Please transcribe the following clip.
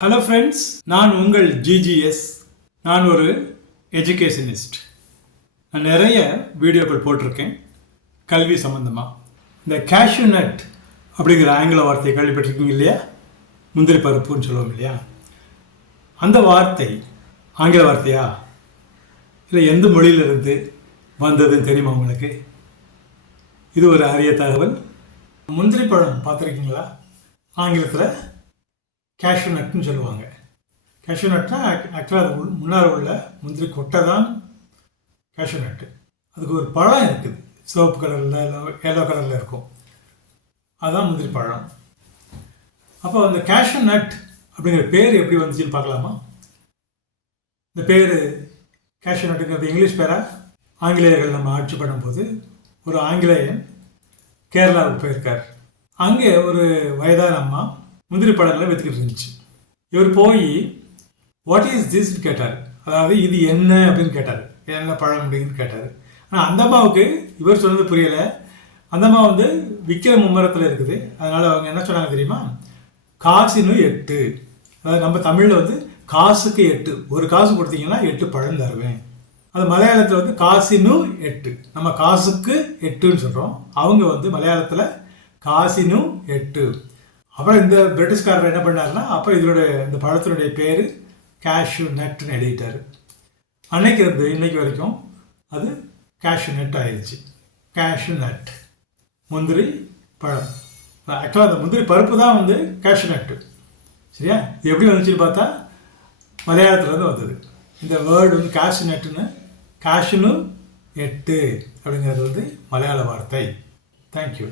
Hello friends, நான் உங்கள் GGS. நான் ஒரு எஜுகேஷனிஸ்ட். நான் நிறைய வீடியோக்கள் போட்டிருக்கேன் கல்வி சம்மந்தமாக. இந்த கேஷ்யூ நட் அப்படிங்கிற ஆங்கில வார்த்தையை கேள்விப்பட்டிருக்கீங்க இல்லையா? முந்திரி பருப்புன்னு சொல்லுவோம் இல்லையா? அந்த வார்த்தை ஆங்கில வார்த்தையா இல்லை எந்த மொழியிலிருந்து வந்ததுன்னு தெரியுமா உங்களுக்கு? இது ஒரு அரிய தகவல். முந்திரி பழம் பார்த்துருக்கீங்களா? ஆங்கிலத்தில் கேஷ்யூ நட்டுன்னு சொல்லுவாங்க. கேஷ்யூ நட்னா ஆக்சுவலாக அது முன்னால் உள்ள முந்திரி கொட்டை தான் கேஷ்யூ நட்டு. அதுக்கு ஒரு பழம் இருக்குது, சிவப்பு கலரில் எல்லோ கலரில் இருக்கும், அதுதான் முந்திரி பழம். அப்போ அந்த கேஷ்யூ நட் அப்படிங்கிற பேர் எப்படி வந்துச்சுன்னு பார்க்கலாமா? இந்த பேர் கேஷ்யூ நட்டுங்கிறது இங்கிலீஷ் பேரா? ஆங்கிலேயர்கள் நம்ம ஆட்சி பண்ணும்போது ஒரு ஆங்கிலேயன் கேரளாவுக்கு போயிருக்கார். அங்கே ஒரு வயதான அம்மா முந்திரி பழங்களை விற்றுக்கிட்டு இருந்துச்சு. இவர் போய் வாட் இஸ் திஸ்ன்னு கேட்டார். அதாவது இது என்ன அப்படின்னு கேட்டார். என்ன பழம் அப்படின்னு கேட்டார். ஆனால் அந்த அம்மாவுக்கு இவர் சொன்னது புரியலை. அந்த அம்மா விற்கிற மும்மரத்தில் இருக்குது. அதனால் அவங்க என்ன சொன்னாங்க தெரியுமா? காசினு 8. அதாவது நம்ம தமிழில் காசுக்கு 8, ஒரு காசு கொடுத்தீங்கன்னா 8 பழம் தருவேன். அது மலையாளத்தில் காசினு 8. நம்ம காசுக்கு 8ன்னு சொல்கிறோம். அவங்க மலையாளத்தில் காசினு 8. அப்புறம் இந்த பிரிட்டிஷ்காரர் என்ன பண்ணார்னா, அப்போ இந்த பழத்தினுடைய பேர் கேஷ்யூ நட்டுன்னு எழுதிட்டார். அன்னைக்கு இருந்து இன்னைக்கு வரைக்கும் அது கேஷ்யூ நட் ஆயிடுச்சு. கேஷ்யூ நட், முந்திரி பழம். ஆக்சுவலாக அந்த முந்திரி பருப்பு தான் கேஷ்யூ நட்டு. சரியா? இது எப்படி வந்துச்சுன்னு பார்த்தா மலையாளத்துலேருந்து வந்தது. இந்த வேர்டு கேஷ்யூ நட்டுன்னு, கேஷ்யூனு 8 அப்படிங்கிறது மலையாள வார்த்தை. தேங்க்யூ.